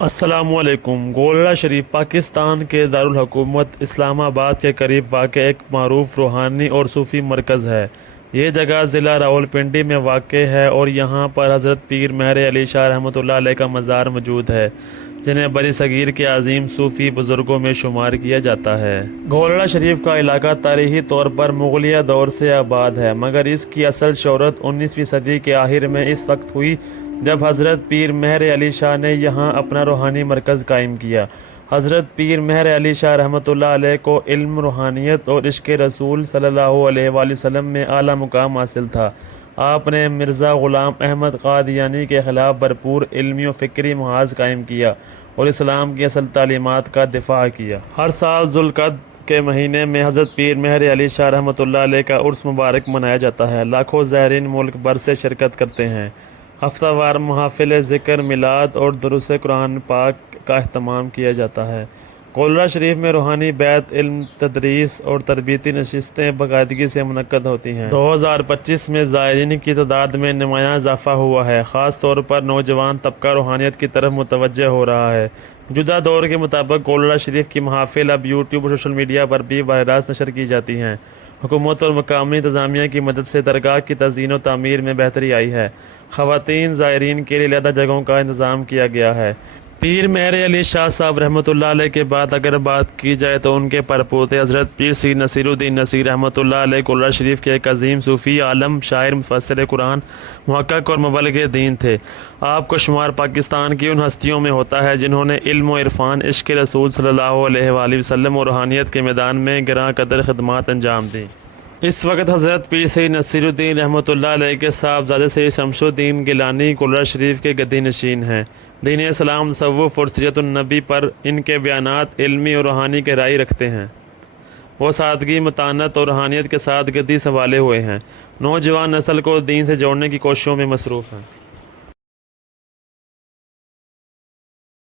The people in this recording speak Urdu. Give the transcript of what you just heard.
السلام علیکم۔ گولڑہ شریف پاکستان کے دارالحکومت اسلام آباد کے قریب واقع ایک معروف روحانی اور صوفی مرکز ہے۔ یہ جگہ ضلع راولپنڈی میں واقع ہے اور یہاں پر حضرت پیر مہر علی شاہ رحمۃ اللہ علیہ کا مزار موجود ہے، جنہیں بر صغیر کے عظیم صوفی بزرگوں میں شمار کیا جاتا ہے۔ گولڑہ شریف کا علاقہ تاریخی طور پر مغلیہ دور سے آباد ہے، مگر اس کی اصل شہرت 19ویں صدی کے آخر میں اس وقت ہوئی جب حضرت پیر مہر علی شاہ نے یہاں اپنا روحانی مرکز قائم کیا۔ حضرت پیر مہر علی شاہ رحمۃ اللہ علیہ کو علم، روحانیت اور عشق رسول صلی اللہ علیہ وآلہ وسلم میں اعلیٰ مقام حاصل تھا۔ آپ نے مرزا غلام احمد قادیانی کے خلاف بھرپور علمی و فکری محاذ قائم کیا اور اسلام کی اصل تعلیمات کا دفاع کیا۔ ہر سال ذوالقعدہ کے مہینے میں حضرت پیر مہر علی شاہ رحمۃ اللہ علیہ کا عرس مبارک منایا جاتا ہے۔ لاکھوں زائرین ملک بھر سے شرکت کرتے ہیں۔ ہفتہ وار محافل ذکر، میلاد اور دروس قرآن پاک کا اہتمام کیا جاتا ہے۔ گولڑہ شریف میں روحانی بیت، علم، تدریس اور تربیتی نشستیں باقاعدگی سے منعقد ہوتی ہیں۔ 2025 میں زائرین کی تعداد میں نمایاں اضافہ ہوا ہے، خاص طور پر نوجوان طبقہ روحانیت کی طرف متوجہ ہو رہا ہے۔ موجودہ دور کے مطابق گولڑہ شریف کی محافل اب یوٹیوب اور سوشل میڈیا پر بھی براہ راست نشر کی جاتی ہیں۔ حکومت اور مقامی انتظامیہ کی مدد سے درگاہ کی تزئین و تعمیر میں بہتری آئی ہے۔ خواتین زائرین کے لیے علیحدہ جگہوں کا انتظام کیا گیا ہے۔ پیر مہر علی شاہ صاحب رحمۃ اللہ علیہ کے بعد اگر بات کی جائے تو ان کے پرپوتے حضرت پیر سید نصیر الدین نصیر رحمۃ اللہ علیہ گولڑہ شریف کے ایک عظیم صوفی، عالم، شاعر، مفسر قرآن، محقق اور مبلغ دین تھے۔ آپ کو شمار پاکستان کی ان ہستیوں میں ہوتا ہے جنہوں نے علم و عرفان، عشق رسول صلی اللہ علیہ وآلہ وسلم اور روحانیت کے میدان میں گراں قدر خدمات انجام دیں۔ اس وقت حضرت پیر سید نصیر الدین رحمۃ اللہ علیہ کے صاحبزادے سید شمس الدین گیلانی گولڑہ شریف کے گدی نشین ہیں۔ دین اسلام، تصوف اور سیرت النبی پر ان کے بیانات علمی اور روحانی گہرائی رکھتے ہیں۔ وہ سادگی، متانت اور روحانیت کے ساتھ گدی سنبھالے ہوئے ہیں۔ نوجوان نسل کو دین سے جوڑنے کی کوششوں میں مصروف ہیں۔